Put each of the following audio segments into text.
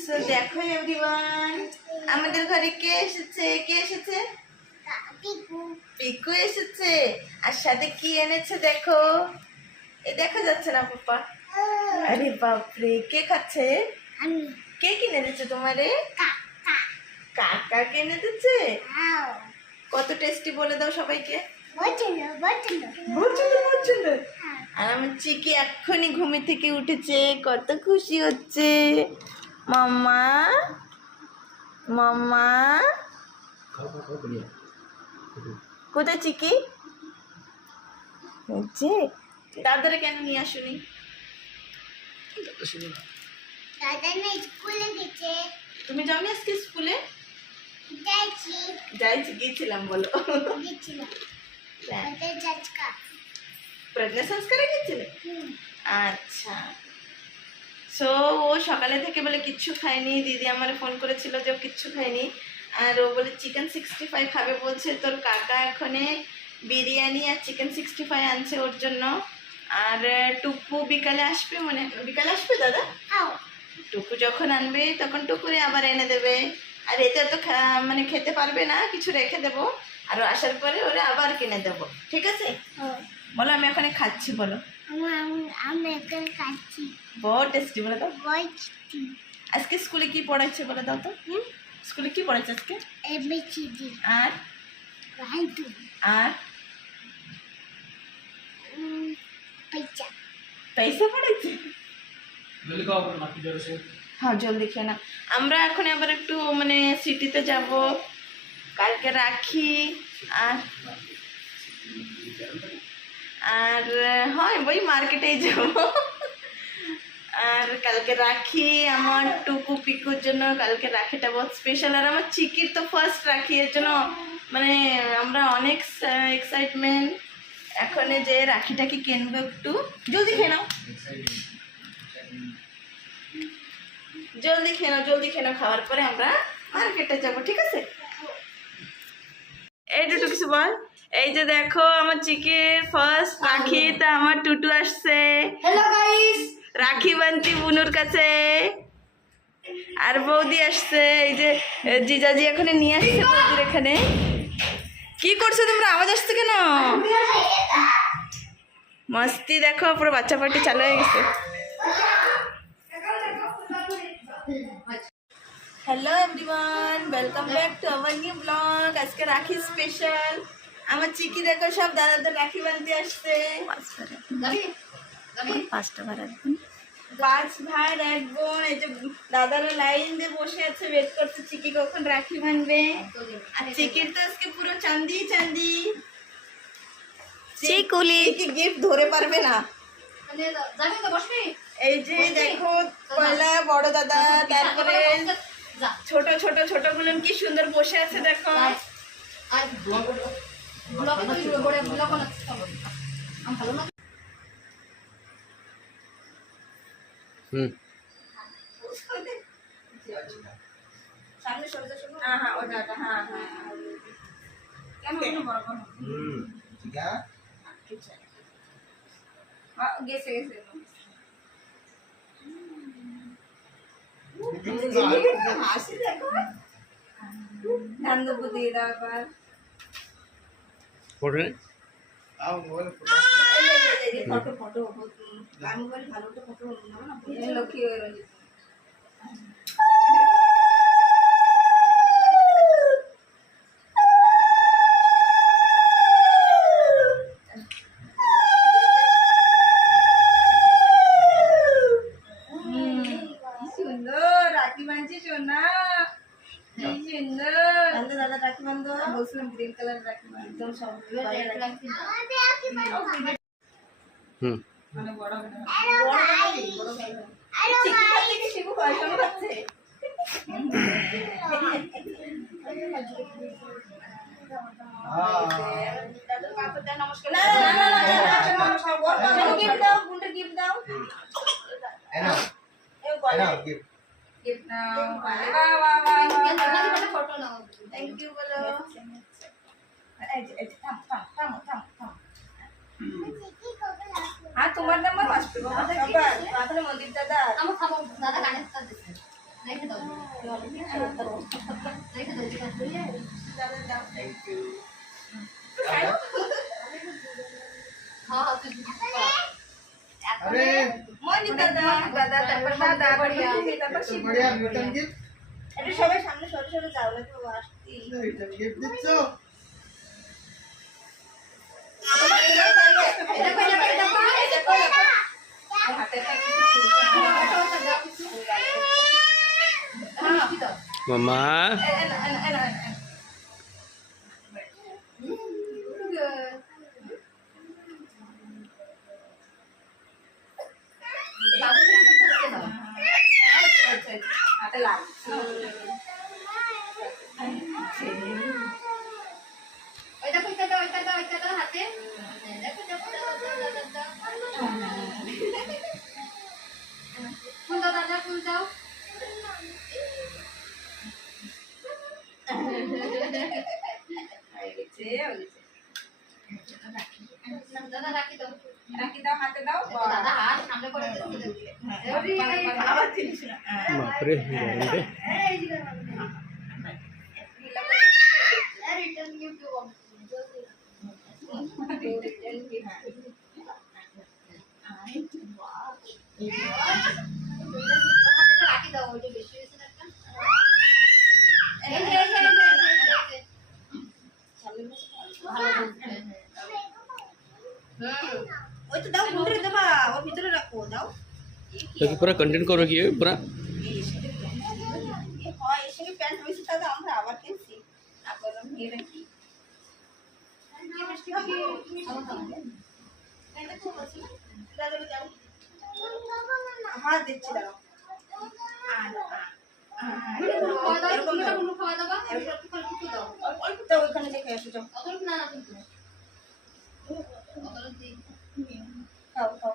So দেখো everyone, আমাদের ঘরে কে এসেছে? পিকু এসেছে। আর সাথে কি এনেছে দেখো, এই দেখা যাচ্ছে না পাপা। আরে বাপরে, কে খাচ্ছে? কে কিনে দিচ্ছে তোমারে? কাকা কিনে দিচ্ছে। কত টেস্টি বলে দাও সবাইকে। আর আমার চিকি এক্ষুনি ঘুমে থেকে উঠেছে, কত খুশি হচ্ছে। মাম্মা মাম্মা কোথায় চিকি? হচ্ছে দাদারে কেন নিয়ে আসুনি? তুমি যাওনি আজকে স্কুলে? গিয়েছিলাম বলো। প্রজ্ঞা সংস্কারে গেছিলে? আচ্ছা। সো ও সকালে থেকে বলে কিচ্ছু খায়নি, দিদি আমার ফোন করেছিল যে ও কিচ্ছু খায়নি, আর ও বলে চিকেন 65 খাবে বলছে। তোর কাকা এখানে বিরিয়ানি আর চিকেন 65 আনছে ওর জন্য। আর টুকু বিকালে আসবে, বিকালে আসবে দাদা। টুকু যখন আনবে তখন টুকুরে আবার এনে দেবে। আর এতে তো খেতে পারবে না, কিছু রেখে দেবো, আর আসার পরে ওরা আবার কিনে দেবো। ঠিক আছে? বলো আমি এখানে খাচ্ছি, বলো। बहुत टेस्टी बोला तो। আজকে স্কুলে কি পড়াচ্ছে বলে দাও তো। স্কুলে কি পড়াচ্ছে আজকে? এবিসিডি আর পয়সা পড়াচ্ছে। জলদি খাও না কি জোরে। হ্যাঁ জলদি খেয়ে না। আমরা এখন আবার একটু সিটিতে যাব, কালকে রাখি। আর হয় ওই মার্কেটেই যাব। আর কালকে রাখি আমার টুকু পিকুর জন্য, কালকে রাখিটা বহুত স্পেশাল। আর আমার চিকির তো ফার্স্ট রাখি, এর জন্য আমরা অনেক এক্সাইটমেন্ট। এখন যে রাখিটাকে কিনবো, একটু জলদি খেয়ে নাও, জলদি খেয়ে নাও। খাওয়ার পরে আমরা মার্কেটে যাব, ঠিক আছে? এই টুটু কিছু বল। এই যে দেখো আমার চিকির ফার্স্ট রাখি, তা আমার টুটু আসছে। হ্যালো গাইস, রাখি বান্তি বুনুর কাছে। আর বৌদি আসছে, এই যে জিজাজি এখানে নিয়ে আসছে বৌদির এখানে। কি করছো তোমরা? আওয়াজ আসছে কেন? মস্তি দেখো, পুরো বাচ্চা পার্টি চালু হয়ে গেছে। Hello everyone, welcome back to our new blog. আজকে রাখি স্পেশাল। আমার চিকি দেখো সব দাদাদের রাখি বানতে আসছে। 5 ভাই 1 বোন। এই যে দাদারা লাইন দিয়ে বসে আছে, ওয়েট করছে চিকি কখন রাখি বানবে। আর চিকির তো আজকে পুরো চাঁদি চাঁদি। চিকুলি কি গিফট ধরে পারবে না। এই যে দেখো পয়লা বড় দাদা, তারপরে ছোট ছোট ছোট গুলো কি সুন্দর বসে আছে দেখো। হাসি দেখো। ধান্দু দিয়ে দাও আবার। ফটো আমি বলি ভালো তো ফটো না, লক্ষ্মী হয়ে রয়েছে। সুন্দর রাখি বানছি সোনা, সুন্দর। দাদা রাখি বান্ধব বলছিলাম গ্রিন কালার রাখি একদম সব বড় শিবু কয়সঙ্গ পাচ্ছে। গিফট দাও। Gift now. Photo now. Thank you bolo. हाँ तुम्हारा नंबर वास्ते बाबा ताहले मंदिर दादा আমার খাবো দাদা গানের সাথে দেখে अरे দাদা তারপর দাদা তারপর শিবু। बढ़िया रिटर्न गिफ्ट একটু সবাই সামনে সরে সরে যাও না তো আসছি। रिटर्न गिफ्ट दिচ্ছ মামা রাখি দাও হাতে দাও আবার জিনিস না বাপরে গরম রে ওই তো দাও ভিতরে দেবা ওর ভিতরে রাখো দাও তাকে পুরো কন্টেন্ট করো কি পুরো হয় এর সঙ্গে প্যান্ট হয়েছে তাহলে আমরা আবার কিনছি আবার নিয়ে রাখি হ্যাঁ দিচ্ছি দাঁড়াও অল্পটা ওইখানে দেখে আসো যাও খাও খাও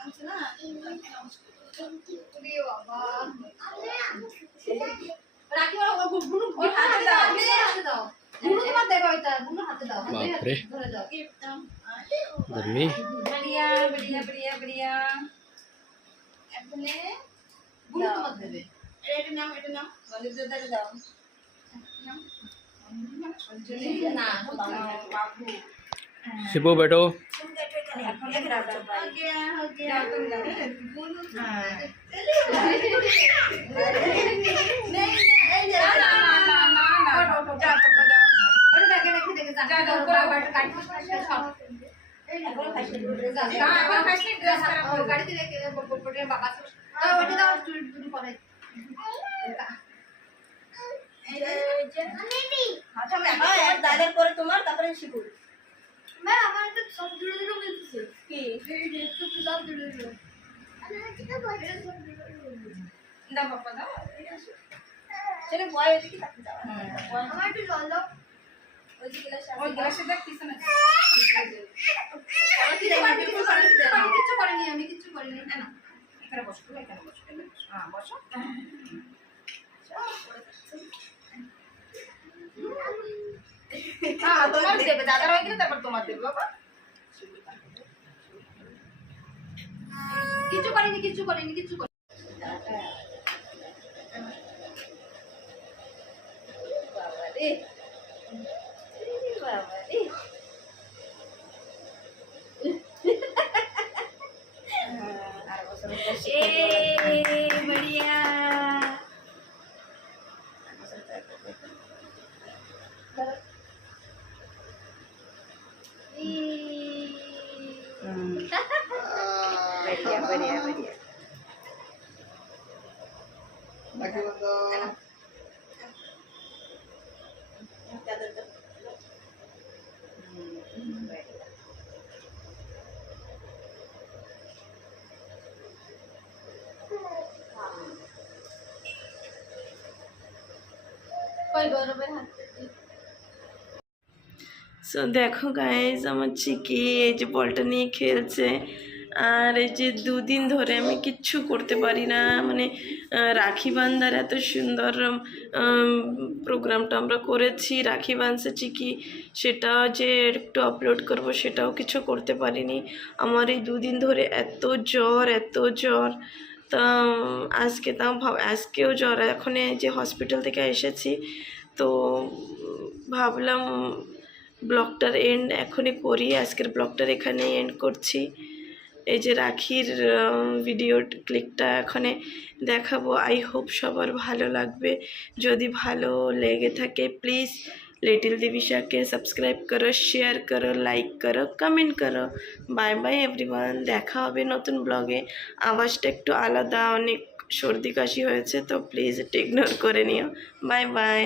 আচ্ছা না বাপরে गर्मी बढ़िया बढ़िया बढ़िया बढ़िया अपने बुनो मत देबे এটা নাও বলিদারে দাও না বাবু शिबू बैठो हो गया बुनो দাদার পরে তোমার তারপরে শিখুন দাও বাবা দাও চলে বয় ওদিকে তাকে যাও আমার একটু জল দাও ওই গ্লাসে দেখ কিছু না কিচ্ছু করিনি আমি কিচ্ছু করিনি না এখানে বসো এখানে বসো হ্যাঁ বসো হ্যাঁ তোমার দেবে দাদার হয়ে গেলে তারপর তোমার দেবে বাবা কিচ্ছু করিনি কিচ্ছু করিনি কিচ্ছু করিনি বাবা রে বাবা রে बढ़िया बढ़िया बढ़िया बढ़िया बाकी बंदो সো দেখো গাইজ আমার চিকি এই যে বলটা নিয়ে খেলছে আর এই যে দুদিন ধরে আমি কিচ্ছু করতে পারি না মানে রাখি বান্ধার এত সুন্দর প্রোগ্রামটা আমরা করেছি রাখি বাঁধছে চিকি সেটা যে একটু আপলোড করব সেটাও কিছু করতে পারিনি আমার এই দুদিন ধরে এত জ্বর তো আজকে তাও আজকেও জ্বর, এখন এই যে হসপিটাল থেকে এসেছি, তো ভাবলাম ব্লগটার এন্ড এখনই করি। আজকের ব্লগটার এখানেই এন্ড করছি। এই যে রাখির ভিডিও ক্লিকটা এখানে দেখাবো। আই হোপ সবার ভালো লাগবে। যদি ভালো লেগে থাকে প্লিজ লিটল দিবিশাকে সাবস্ক্রাইব করো, শেয়ার করো, লাইক করো, কমেন্ট করো। বাই বাই এভরিওয়ান, দেখা হবে নতুন ব্লগে। আওয়াজটা একটু আলাদা, অনেক সর্দি কাশি হয়েছে, তো প্লিজ একটু ইগনোর করে নিও। Bye bye.